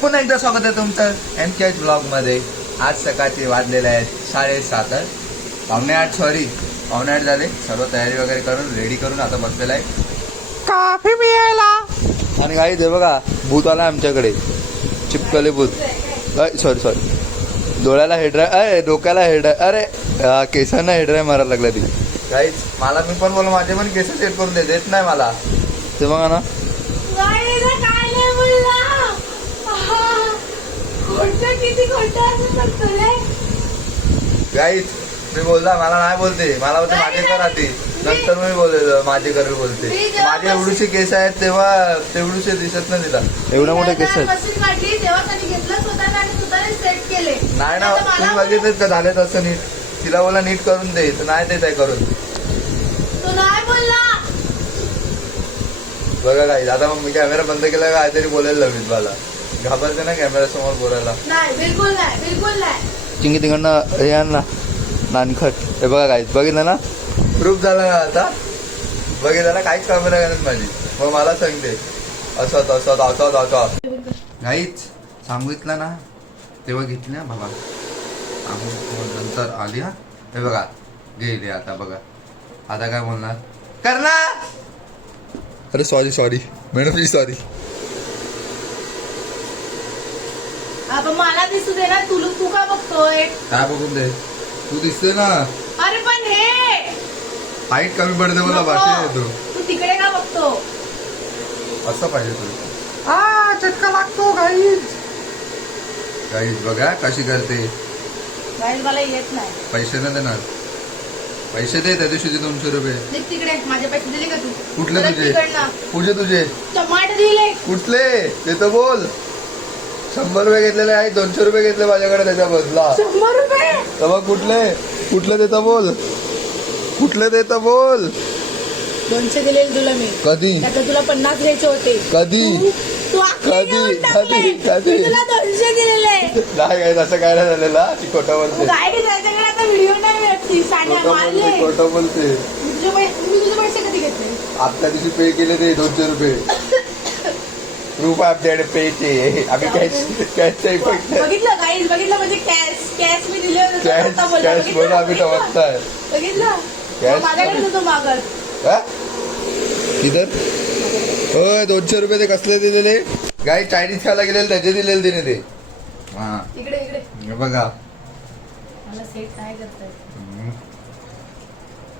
पुन्हा एकदा स्वागत आहे तुमचं MKH ब्लॉग मध्ये. आज सकाळचे वाजलेले आहेत 7:30. पावणे 8 झाले. सर्व तयारी वगैरे करून रेडी करून आता बसलेला आहे कॉफी पियायला. आणि काही ते बघा भूत आला आमच्याकडे, चिपकले भूत. सॉरी डोळ्याला हेडराय, डोक्याला हेडराय, अरे केसांना हेडराय मारायला लागला ती. काहीच मला मी पण बोल, माझे पण केस सेट करून देत नाही मला. ते बघा ना, गाईच मी बोलला मला नाही बोलते, मला बोलते माझे कर आधी, नंतर मी बोललो माझे कर बोलते. माझे एवढीशी केस आहेत तेव्हा तेवढीशे दिसत नाही तिला, एवढे मोठे केस आहेत. नाही ना, तुम्ही बघितलेत का झाले तसं नीट. तिला बोला नीट करून दे, तर नाही देत आहे करून. बघा काही आता मग मी कॅमेरा बंद केला का काहीतरी बोलायला लावीन. मला घाबरते ना कॅमेरा समोर बोलायला. बिलकुल नाही. चिंगी तिकडनं हे आण ना नानखट. हे बघा काहीच बघितलं ना, प्रूफ झाला ना आता. बघितलं ना, काहीच कॅमेरा करत माझी. मग मला सांगते असं काहीच सांगितलं ना तेव्हा घेतली ना बाबा. नंतर आली. हा हे बघा गेली. आता बघा आता काय बोलणार करणार. अरे सॉरी मॅडम सॉरी. मला दिसू दे ना, तू का बघतोय? काय बघून दे, तू दिसते ना. अरे पण हे हाईट कमी पडते मला, भाषा येतो. तू तिकडे का बघतो? असं पाहिजे तुला. चटका लागतो गाईज बघा कशी करते. मला येत नाही. पैसे नाही देणार, पैसे दे. त्या दिवशी 200 रुपये तिकडे माझे पैसे दिले का तू? कुठले तुझे टमाटर दिले. कुठले ते तर बोल. 100 रुपये घेतलेले आहे, 200 रुपये घेतले माझ्याकडे त्याच्या बदला. 100 रुपये तर मग कुठले देतं बोल, कुठले देतं बोल. 200 दिले तुला मी. कधी? आता तुला 50 घ्यायचे होते. कधी तुला 200 दिलेले नाही काय असं काय नाही झालेलं. ती खोटं बोलते, त्याच्याकडे आता व्हिडिओ नाही मिळत. खोटं बोलते. तुझे पैसे कधी घेतले? आजच्या दिवशी पे केले ते 200 रुपये. प्रूफ आपल्याकडे पेचे. आम्ही कॅशचा इफेक्ट बघितलं गाईज, बघितलं म्हणजे कॅश मी दिले होते. कॅश बोला आम्ही समजताय. बघितलं माझ्याकडे होतो मागत. इधर होय 200 रुपये ते कसले दिलेले. गाई चायनीज खायला गेलेले त्याचे दिलेले तिने ते. हा इकडे बघा मला सेट नाही करता येत.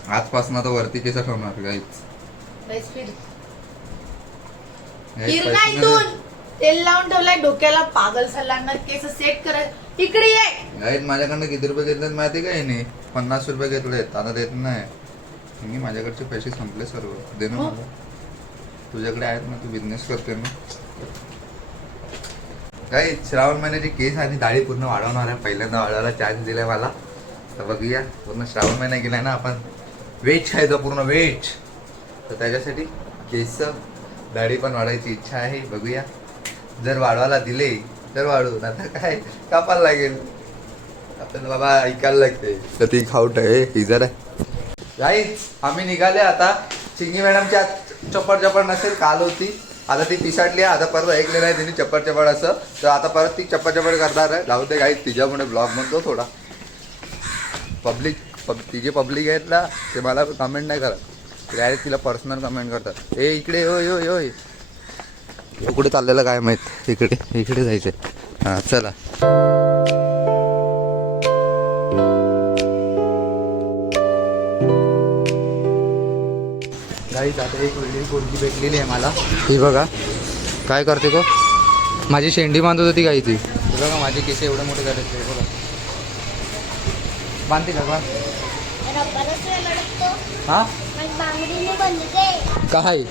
आजपासून आता वरती केस ठेवणार गाईच. तेल लावून ठेवलाय डोक्याला, पागल सल्लांना केस सेट कराय. इकडे ये गाईज. माझ्याकडनं किती रुपये घेतलेत माहिती काय नाही? 50 रुपये घेतलेत. आता देत नाही मी. माझ्याकडचे पैसे संपले सर्व. दे ना मला. तुझ्याकडे आहेत ना, तू बिझनेस करते ना. काही श्रावण महिन्याची केस आणि दाढी पूर्ण वाढवणार आहे. पहिल्यांदा वाढवायला चान्स दिलाय मला. तर बघूया, पूर्ण श्रावण महिना गेलाय ना, आपण व्हेज खायचं पूर्ण व्हेज. तर त्याच्यासाठी केस दाढी पण वाढवायची इच्छा आहे. बघूया, जर वाढवायला दिले तर वाढवू, आता काय कापायला लागेल आपल्याला बाबा. ऐकायला लागते तर ती खाऊट आहे ही जरा. राईट आम्ही निघाले आता. चिंगी मॅडमची चप्पड नसेल, काल होती, आता ती पिसाटली. आता परत ऐकलेलं आहे तिने चप्पड असं, तर आता परत ती चप्पड करणार आहे. जाऊ दे गाईज, तिच्यामुळे ब्लॉग म्हणतो थोडा. तिचे पब्लिक आहेत ना, ते मला कमेंट नाही करत, डायरेक्ट तिला पर्सनल कमेंट करतात. ए इकडे होय कुठे चाललेलं काय माहित. इकडे जायचंय. हां चला. गाईज आता एक वेगळी पोरगी भेटलेली आहे मला. ही बघा काय करते गो. माझी शेंडी बांधत होती गाई ती. बघा माझे केस एवढे मोठे करायचे बघा. बांधते का बांध. हा काय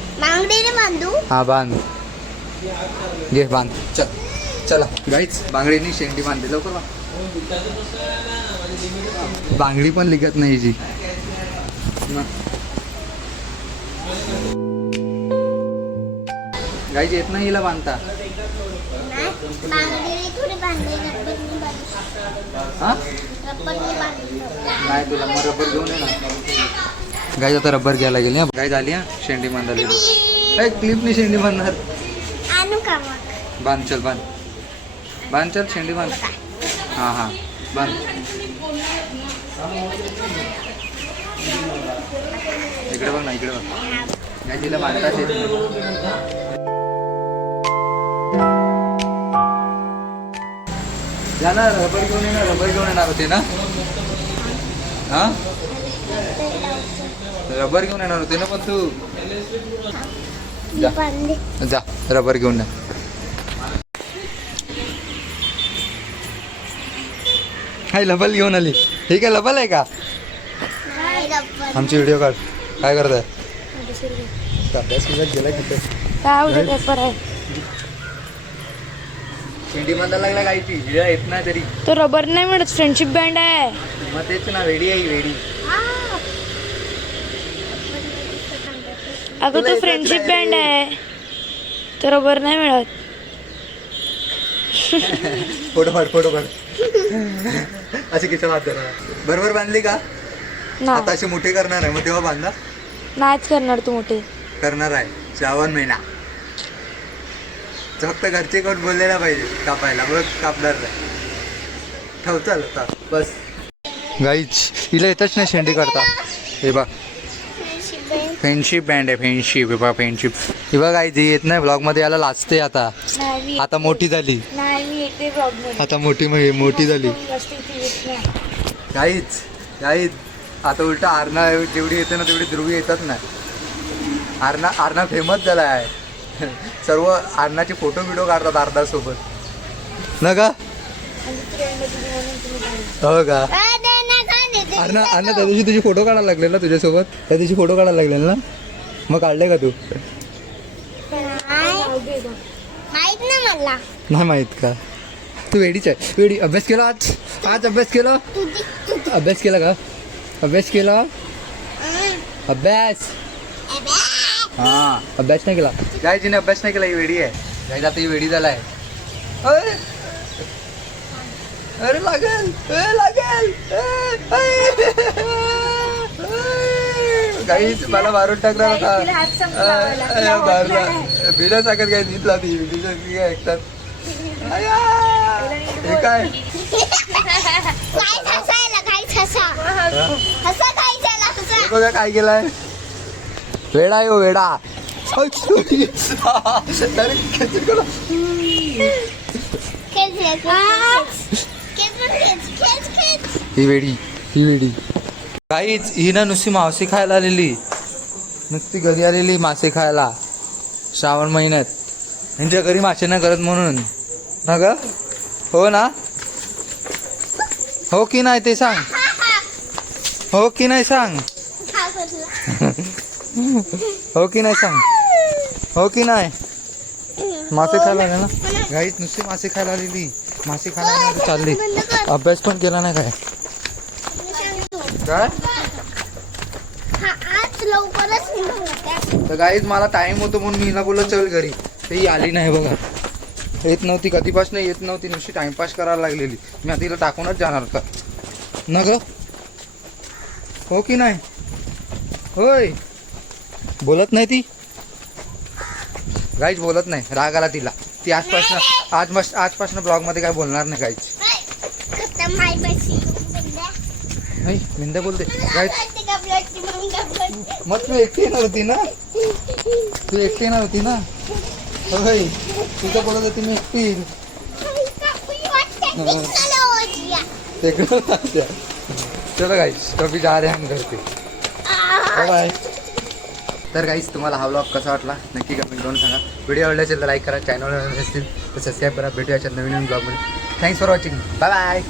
हा बांध घे बांध. चला गाईच बांगडीनी शेंडी बांधते लवकर. बांगडी पण लिखत नाही जी. गाईच येत नाही हिला बांधता. हा नाही तुला मग रबर घेऊन ये ना. गाईज आता रबर घ्यायला गेली. गाईज आली हा शेंडी बांधायला. क्लिपनी शेंडी बांधणार. आणू का मग? बांध चल बांध. बांध चल शेंडी बांध. हां हां बांध. इकडे बघ ना इकडे बघ. या तिला बांधताच येत नाही. जा ना रबर घेऊन येणार होते ना. हा रबर घेऊन येणार होते ना पण तू. जा रबर घेऊन ये. हाय लबल घेऊन आली. हे काय लबल आहे का. आमची व्हिडिओ काढ. काय करताय. अभ्यास गेला किती काय उद्या पेपर आहे. शेंडी बांधायला लागला गायची हिरा येत नाही तरी. तो रबर नाही म्हणत फ्रेंडशिप बँड आहे. मग तेच ना वेडी आहे वेडी. अगं तो फ्रेंडशिप बँड आहे. तो रबर नाही मिळत. फोटो काढ. अशी किचन हात देणार. बरोबर बांधली का. आता अशी मोठी करणार आहे मग तेव्हा बांधा. नाहीच करणार तू मोठे. करणार आहे श्रावण महिना. फक्त घरचे कोण बोलले ना पाहिजे कापायला बघ कापणार नाही. ठेव चल आता बस. गाईच हिला येतच नाही शेंडी करता. हे बघ फ्रेंडशिप बँड आहे. फ्रेंडशिप हे बघ फ्रेंडशिप. हे बघ आई जी येत नाही ब्लॉगमध्ये याला लाजते आता. आता मोठी झाली. आता मोठी झाली. काहीच आता उलटा आरणा जेवढी येते ना तेवढी ध्रुवी येतच नाही. आरणा फेमस झाला आहे. सर्व आरणाचे फोटो व्हिडिओ काढतात आरणा सोबत ना का. हो का. आरणा त्या दिवशी तुझे फोटो काढायला लागले ना तुझ्यासोबत. त्या दिवशी फोटो काढायला लागले ना. मग काढले का तू. माहित ना मला. नाही माहित का. तू वेडीच आहे वेडी. अभ्यास केला आज अभ्यास केला का. अभ्यास केला. हा अभ्यास नाही केला. गायजीने अभ्यास नाही केला. ही वेडी आहे. गायज आता ही वेडी झाला आहे. अरे लागेल गाईज मला मारून टाकणार होता. बिना साखर काय दिसला ती काय ऐकतात. हे काय बघा काय केलाय. वेडा आहे वेडा. ही वेडी काहीच. ही ना नुसती मासे खायला आलेली. नुसती घरी आलेली मासे खायला श्रावण महिन्यात. यांच्या घरी मासे नाही करत म्हणून ना ग. हो ना. हो की नाही ते सांग. हो की नाही सांग. हो की नाही सांग. हो की नाही. मासे खायला आले ना गाईच. नुसती मासे खायला आलेली. मासे खायला चालली. अभ्यास पण केला नाही काय. तर गाईज मला टाइम होतो म्हणून मी हिला बोललो चल घरी. ती आली नाही बघा. येत नव्हती कधीपासून येत नव्हती. नुसती टाइमपास करायला लागलेली. मी आता तिला टाकूनच जाणार का ना ग. हो की नाही. होय बोलत नाही ती. गाईज बोलत नाही. राग आला तिला. ती आजपासून ब्लॉग मध्ये काय बोलणार नाही गाईज. नाही मिंदा बोलते गाईज. मग तू एकटी नव्हती ना. होय तुझं बोलत होती मी एकटी. चलो गाईज कभी जा रहे हम घर पे. बाय. तर गाईज तुम्हाला हा व्लॉग कसा वाटला नक्की कमेंट करून सांगा. व्हिडिओ आवडला असेल तर लाईक करा. चॅनल असतील तर सबस्क्राईब करा. भेटूया नवीन ब्लॉगमध्ये. Thanks for watching. Bye bye.